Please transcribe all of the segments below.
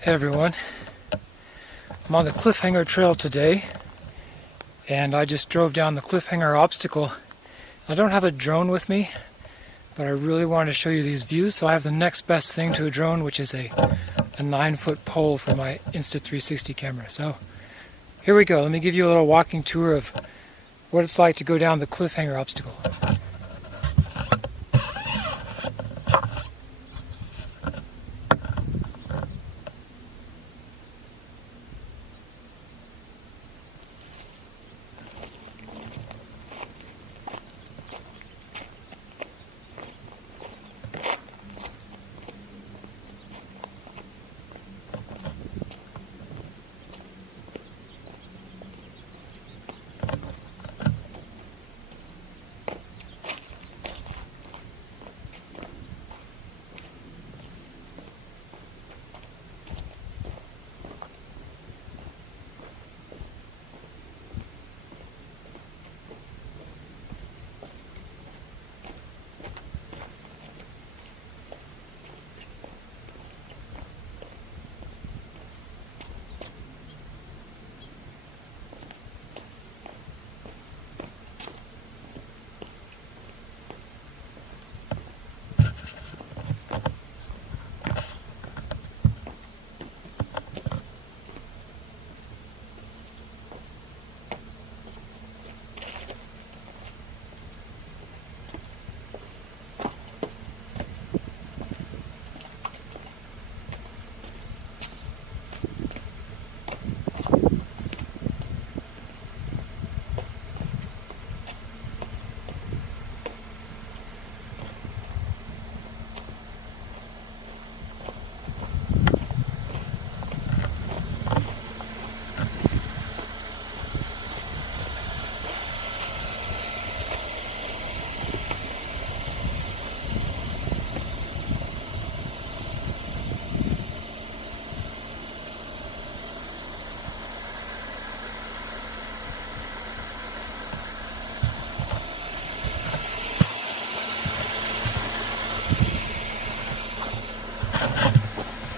Hey everyone, I'm on the Cliffhanger trail today, and I just drove down the Cliffhanger obstacle. I don't have a drone with me, but I really wanted to show you these views, so I have the next best thing to a drone, which is a 9-foot pole for my Insta360 camera. So here we go. Let me give you a little walking tour of what it's like to go down the Cliffhanger obstacle.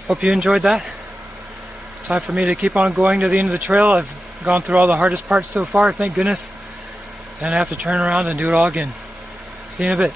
Hope you enjoyed that. Time for me to keep on going to the end of the trail. I've gone through all the hardest parts so far, thank goodness. And I have to turn around and do it all again. See you in a bit.